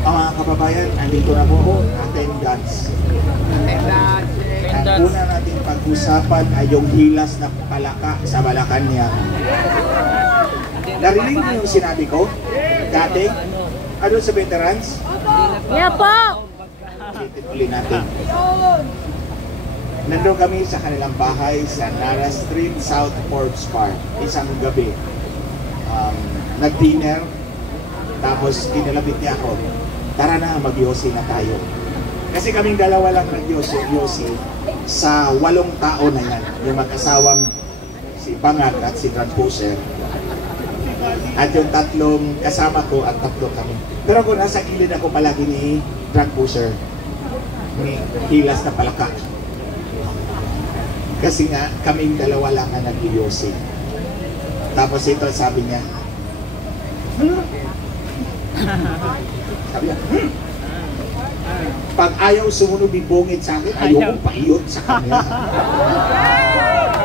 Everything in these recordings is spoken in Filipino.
Mga kababayan, andito na po attendance. Ang una nating pag-usapan ay yung hilas na palaka sa Malacanang. Narinig niyo yung sinabi ko? Dati? Ano sa veterans? Yeah po! Ulitin uli natin. Nandun kami sa kanilang bahay sa Nara Street, South Forbes Park. Isang gabi. Nag-dinner. Tapos kinalapit niya ako. Tara na, mag-yosi na tayo. Kasi kaming dalawa lang nag-yosi sa 8 tao na yan. Yung mag-asawang si Bangag at si Transposer. At yung 3 kasama ko at 3 kami. Pero kung nasa gilid ako palagi ni Transposer, ni hilas na palaka. Kasi nga, kaming dalawa lang na nag-yosi. Tapos ito, sabi niya, sabi niya, pag ayaw sumunod ibungit sa akin, ayaw kong paiyot sa kanya.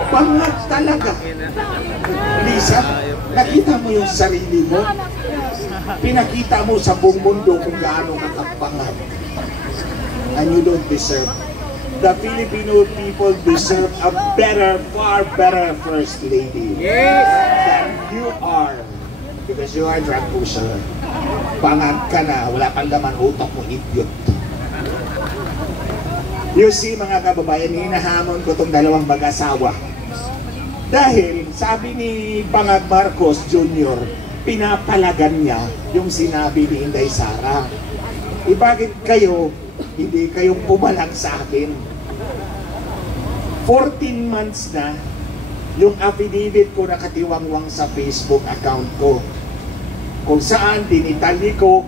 Pangag talaga. Lisa, nakita mo yung sarili mo? Pinakita mo sa buong mundo kung gaano kakapangag. And you don't deserve. The Filipino people deserve a better, far better First Lady than you are. Because you are drug pusher. Pangag ka na, wala pang laman utak mo, idiot. You see, mga kababayan, hinahamon ko itong 2 mag-asawa. Dahil, sabi ni Bangag Marcos Jr., pinapalagan niya yung sinabi ni Inday Sara. Bakit kayo, hindi kayong pumalag sa akin? 14 months na, yung affidavit ko nakatiwangwang sa Facebook account ko. Kung saan dinitali ko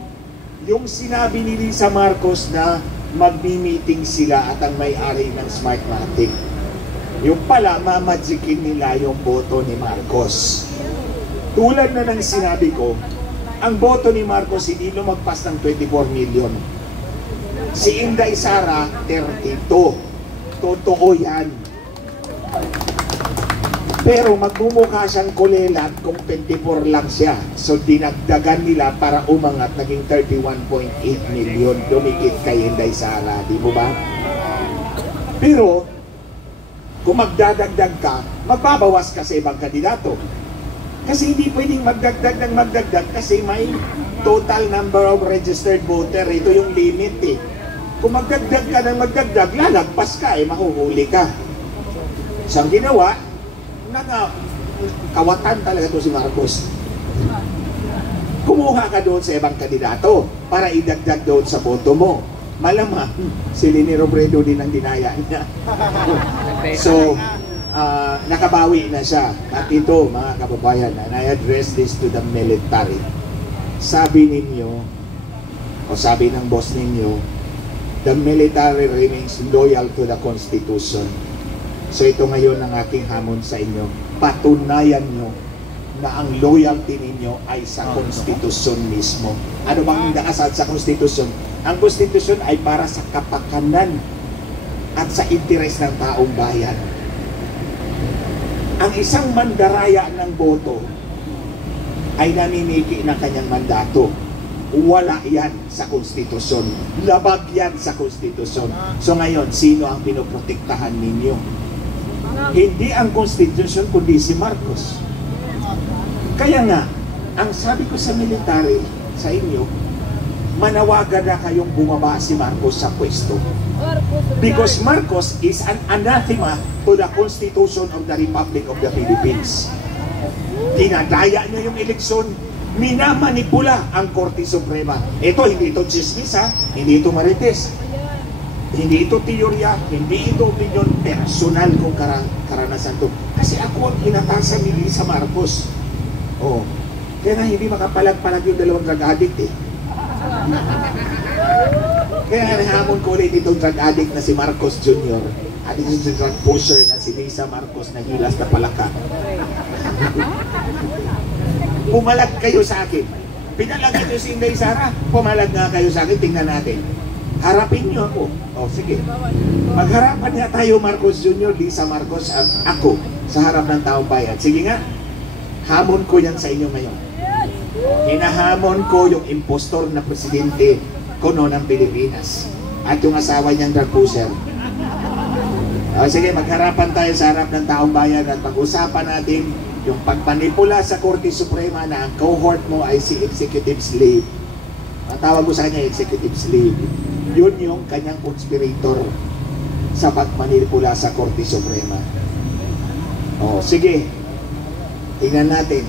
yung sinabi ni Lisa Marcos na magmi-meeting sila at ang may-ari ng Smartmatic. Yung pala, mamagikin nila yung boto ni Marcos. Tulad na ng sinabi ko, ang boto ni Marcos hindi lumagpas ng 24 million. Si Inday Sara, 32. Totoo yan. Pero magmumukha siyang kulelat kung 24 lang siya. So dinagdagan nila para umangat, naging 31.8 million. Dumikit kay Inday Sara, di mo ba? Pero kung magdadagdag ka, magbabawas ka sa ibang kandidato. Kasi hindi pwedeng magdagdag ng magdagdag kasi may total number of registered voter. Ito yung limit eh. Kung magdagdag ka ng magdagdag, lalagpas ka eh, mahuhuli ka. Siyang ginawa, kawatan talaga to si Marcos. Kumuha ka doon sa ibang kandidato para idagdag doon sa boto mo. Malamang si Leni Robredo din ang dinaya niya. So, nakabawi na siya. At ito, mga kababayan, and I address this to the military. Sabi ninyo, o sabi ng boss ninyo, the military remains loyal to the Constitution. So ito ngayon ang aking hamon sa inyo. Patunayan nyo na ang loyalty ninyo ay sa Konstitusyon mismo. Ano bang nakasad sa Konstitusyon? Ang Konstitusyon ay para sa kapakanan at sa interes ng taong bayan. Ang isang mandaraya ng boto ay naniniki ng kanyang mandato. Wala yan sa Konstitusyon. Labag yan sa Konstitusyon. So ngayon, sino ang pinoprotektahan ninyo? Hindi ang Constitution kundi si Marcos. Kaya nga, ang sabi ko sa military, sa inyo, manawagan na kayong bumaba si Marcos sa pwesto. Because Marcos is an anathema to the Constitution of the Republic of the Philippines. Dinadaya niyo yung eleksyon, minamanipula ang Korte Suprema. Ito, hindi ito chismis ha, hindi ito marites. Hindi ito teorya, hindi ito opinion, personal kong karanasan to. Kasi ako ang inatasan ni Lisa Marcos. Oh, kaya nga hindi makapalag-palag yung 2 drug addict eh. Kaya nahamon ko ulit itong drug addict na si Marcos Jr. At ito si drug pusher na si Lisa Marcos na hilas na palaka. Pumalag kayo sa akin. Pinalagan nyo si Inday Sara, pumalag nga kayo sa akin, tingnan natin. Harapin nyo ako. O sige. Magharapan nga tayo, Marcos Jr., Lisa Marcos at ako sa harap ng taong bayan. Sige nga, hamon ko yan sa inyo ngayon. Hinahamon ko yung impostor na presidente kuno ng Pilipinas at yung asawa niyang drug pusher. Sige, magharapan tayo sa harap ng taong bayan at pag-usapan natin yung pagpanipula sa Korte Suprema na ang cohort mo ay si executive slave. Matawag mo sa kanya executive slave. Yun yung kanyang conspirator sa pagmanipula sa Korte Suprema. Sige, tingnan natin.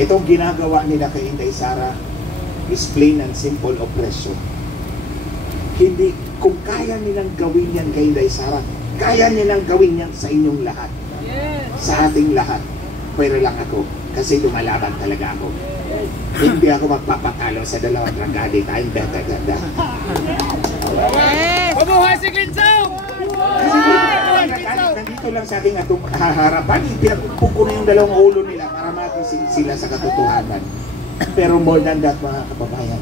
Itong ginagawa nila kay Inday Sara is plain and simple oppression. Hindi, kung kaya nilang gawin yan kay Inday Sara, kaya nilang gawin yan sa inyong lahat. Sa ating lahat. Pero lang ako, kasi lumalaban talaga ako. Hindi ako magpapatalo sa dalawang drug addict. I'm better than that. Mabuhay si Ginsaw! Nandito lang sa ating harapan, ipinagpupok ko na yung dalawang ulo nila para magising sila sa katotohanan. Pero more than that, mga kababayan,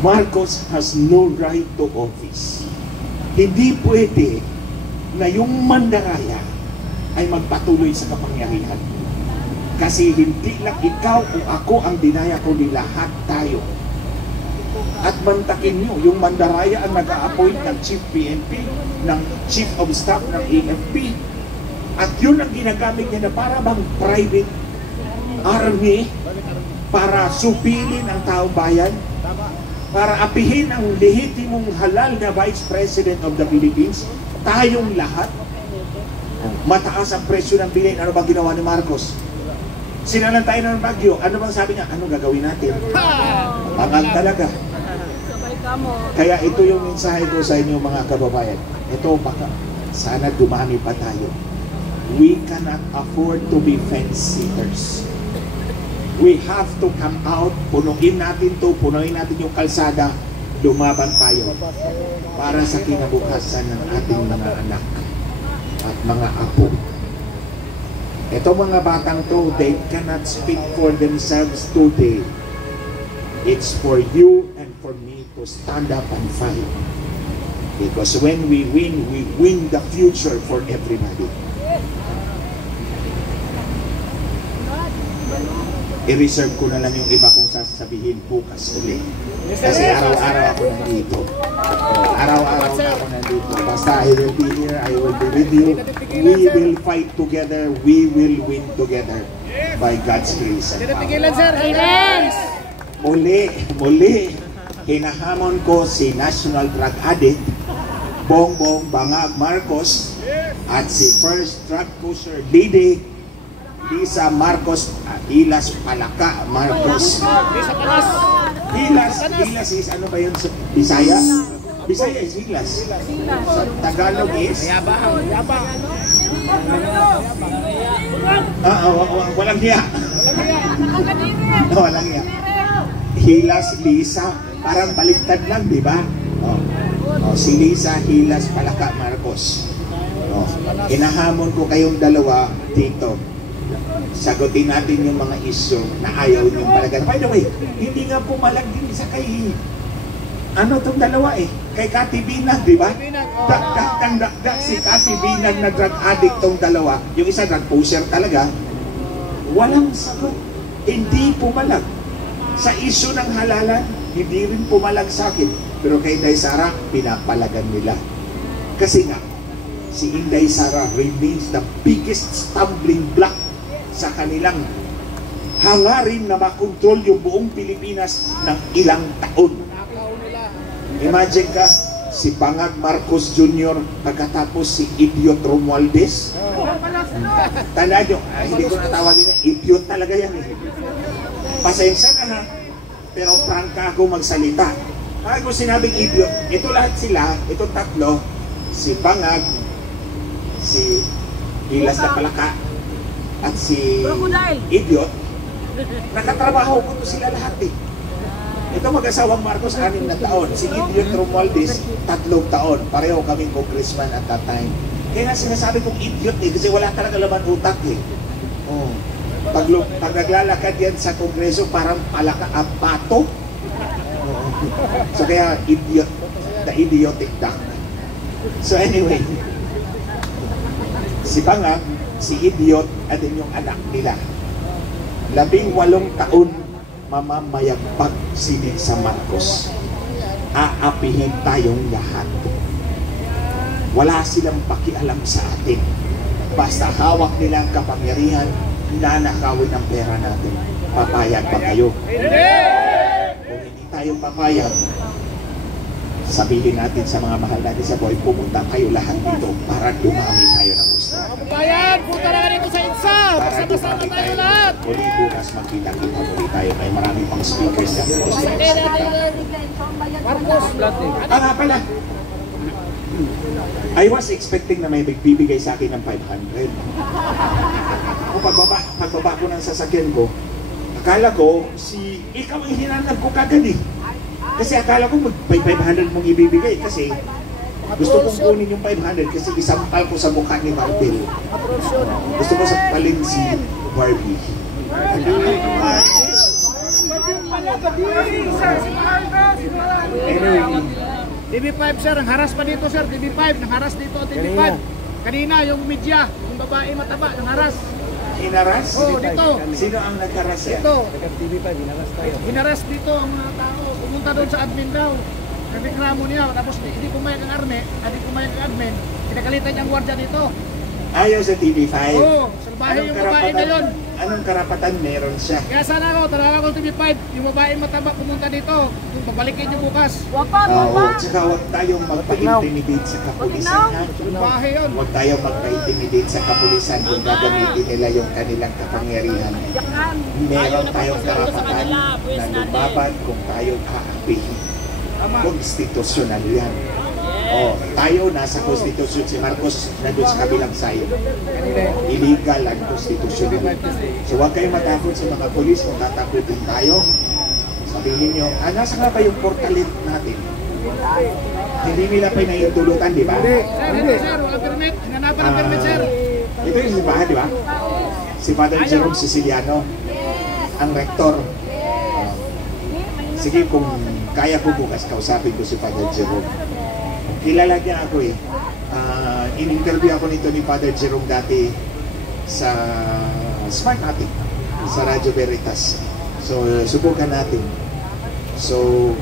Marcos has no right to office. Hindi pwede na yung mandaraya ay magpatuloy sa kapangyarihan. Kasi hindi lang ikaw o ako ang dinaya, kundi lahat tayo. At mantakin nyo, yung mandaraya ang nag-a-appoint ng Chief PNP, ng Chief of Staff ng AFP. At yun ang ginagamit niya na para bang private army para supilin ang taong bayan, para apihin ang lehitimong halal na Vice President of the Philippines, tayong lahat. Mataas ang presyo ng bilhin. Ano bang ginawa ni Marcos? Sinalan tayo ng bagyo. Ano bang sabi niya? Ano gagawin natin? Pangag talaga. Kaya ito yung mensahe ko sa inyo, mga kababayan. Ito baka sana dumami pa tayo. We cannot afford to be fence-sitters. We have to come out, punuin natin yung kalsada, lumaban tayo para sa kinabukasan ng ating mga anak at mga apo. Ito mga batang to, they cannot speak for themselves today. It's for you and for me to stand up and fight. Because when we win the future for everybody. I-reserve ko na lang yung iba kong sasabihin bukas ulit. Kasi araw-araw ako nandito. Araw-araw ako nandito. Basta I will be here, I will be with you. We will fight together, we will win together by God's grace and power. Muli, hinahamon ko si National Drug Addict, Bongbong Bangag Marcos, at si First Drug Pusher Didi Lisa Marcos, Hilas Palaka Marcos. Hilas is ano ba yun sa Bisaya? Bisaya is Hilas. Sa Tagalog is? Walang hiya. Walang hiya. Hilas, Lisa, parang baliktad lang, di ba? Si Lisa, Hilas Palaka Marcos. Hinahamon ko kayong dalawa dito. Sagutin natin yung mga isyo na ayaw niyong palagan. By the way, hindi nga pumalag din sa kay itong dalawa kay Kati Binag, di ba? Dakdak si Kati Binag na drug addict tong dalawa. Yung isa drug pusher talaga. Walang sagot. Hindi pumalag. Sa isyo ng halalan, hindi rin pumalag sa akin. Pero kay Inday Sara, pinapalagan nila. Kasi nga, si Inday Sara remains the biggest stumbling block sa kanilang hangarin na makontrol yung buong Pilipinas ng ilang taon. Imagine ka, si Bangag Marcos Jr. pagkatapos si Idiot Romualdez. Tandaan nyo, hindi ko natawagin niya, idiot talaga yan Pasensya ka na, pero prangka ako magsalita. Bakit ko sinabing idiot? Ito lahat sila, itong tatlo, si Bangag, si Hilas na Palaka, at si Idiot, nakatrabaho ko to sila lahat Ito mag-asawang Marcos, 6 na taon. Si Idiot Romualdez, 3 taon. Pareho kaming congressman at that time. Kaya nga sinasabi kong idiot kasi wala talaga laman utak Pag naglalakad yan sa kongreso, parang palaka pato. So kaya idiot, the idiotic duck. So anyway, si Bangag, si Idiot, at yung anak nila. 18 taon mamamayagpag sila sa Marcos. Aapihin tayong lahat. Wala silang pakialam sa atin. Basta hawak nila ang kapangyarihan, nanakawin ang pera natin. Papayag ba kayo? Kung hindi tayo papayag, sabihin natin sa mga mahal natin sa buhay, pumunta kayo lahat dito para dumami tayo ng gusto. Bayan, punta na dito sa INSA! Magsama-sama tayo lahat! Muli bukas magkita-kita muli tayo. May marami pang speakers na gusto Marcos, nga pala. I was expecting na may magbibigay sa akin ng 500. Kung pagbaba ko ng sasakyan ko, akala ko ikaw ang hinanap ko kagad eh. Kasi akala ko may 500 mong ibibigay kasi gusto kong kunin yung 500 kasi isampal ko sa mukha ni Marvel. Gusto ko sampalin si Barbie. Anyway, TV5 sir, ang haras pa dito sir, TV5, nangharas dito TV5. Kanina yung media, yung babae mataba, nangharas. hinaras? Oo, dito. Sino ang nagkaras yan? Dito. TV5, hinaras tayo. Hinaras dito ang mga tao. Pumunta doon sa admin daw. Nagreklamo niya, tapos hindi pumayag ang arme, hindi pumayag ang admin. Pinagalitan niya ang gwardiya dito. Ayaw sa TV5? Oo, salbahe yung babae na yun. Anong karapatan meron siya? Kaya sana ako, talaga ako TV5, yung babae mataba pumunta dito. Kung babalikin niyo bukas. Oo, tsaka huwag tayong magpa-intimidate sa kapulisan. Salbahe yun. Huwag tayong magpa-intimidate sa kapulisan kung gagamitin nila yung kanilang kapangyarihan. Meron tayong karapatan na lumaban kung tayo aapihin. Konstitusyonal yan. Oh, tayo nasa konstitusyon, si Marcos nandun sa kabilang side. Illegal ang konstitusyon. So huwag kayong matakot sa mga polis kung tatakutin tayo. Sabihin nyo, nasa nga ba yung portalit natin? Hindi nila pinahintulutan, di ba? Hindi sir, walang permit. Hinanapan ng permit sir. Ito yung simbahan, di ba? Si Father Jerome Siciliano, ang rektor. Sige, kung kaya ko bukas, kausapin ko si Father Jerome. Kilala niya ako eh. In-interview ako nito ni Father Jerome dati sa Smart natin, sa Radyo Veritas. So, subukan natin. So,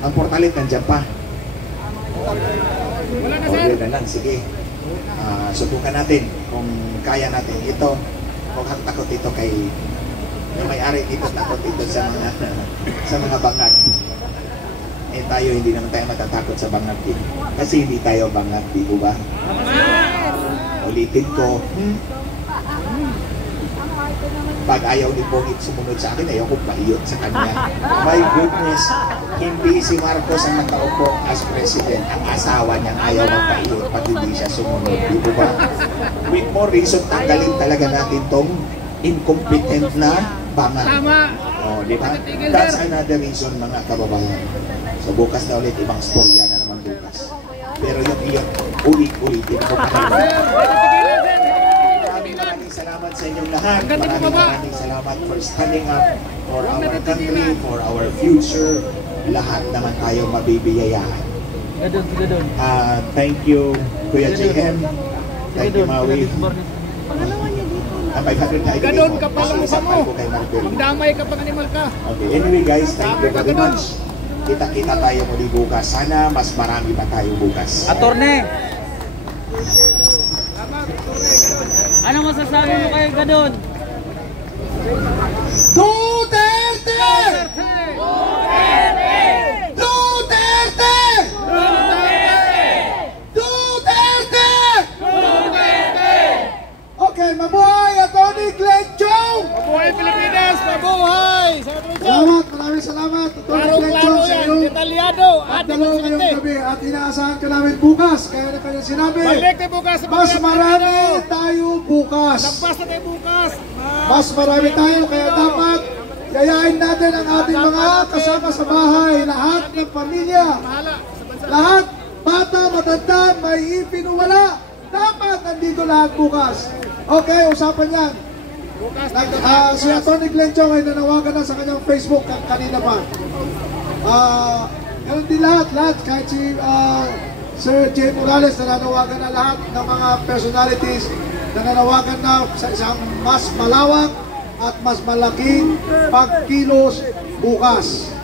ang portalit nandiyan pa. Wala na O, sir. yun na lang, sige. Subukan natin kung kaya natin. Ito, huwag takot ito kay yung may-ari dito, takot ito sa mga bangag. Eh tayo, hindi naman tayo matatakot sa bangag din. Kasi hindi tayo bangag, di ba? Ulitin ko, pag ayaw ni Pongit sumunod sa akin, ayaw ko paiyot sa kanya. My goodness, hindi si Marcos ang nakaupo as president. Ang asawa niya ayaw magpaiyot pag hindi siya sumunod, di ba? With more reason, tanggalin talaga natin tong incompetent na bangag. Tama. Oh, di ba? That's another reason, mga kababayan. So bukas na ulit, ibang storya na naman bukas. Pero yung iyon, ulit-ulitin ko pa. Maraming salamat sa inyong lahat. Maraming salamat for standing up for our country, for our future. Lahat naman tayo mabibiyayaan. Gadon. Thank you, Kuya JM. Thank you, Maui. Ang 500 tayo. Gadon ka pa lang Isang mo. ko kay Marvel. Magdamay ka pang animal ka. Okay, anyway guys, thank you very much. Kita-kita tayo muli bukas. Sana mas marami pa tayo bukas. Atorne! Ano masasabi mo kay Gadon? Duterte! Duterte! Duterte! Okay, mabuhay Atty. Glenn Chong! Mabuhay Pilipinas! Mabuhay! Salamat, maraming salamat. Klaro-klaro yan, detalyado at Dalaw ngayong gabi at inaasahan ka namin bukas. Kaya na kanya sinabi, balik tayo bukas sa mas mga marami Pilipino. tayo bukas. Lagpas na tayo bukas. Mas marami tayo, kaya dapat yayain natin ang ating mga kasama sa bahay. Lahat ng pamilya, Mahala sa bansa. lahat, bata, matanda, may ipin o wala. Dapat nandito lahat bukas. Okay, usapan yan. Bukas Si Atty. Glenn Chong ay nanawagan na sa kanyang Facebook kanina pa. Ganun din lahat, kahit si Sir Jay Morales nananawagan na lahat ng mga personalities, nananawagan na sa isang mas malawak at mas malaking pagkilos bukas.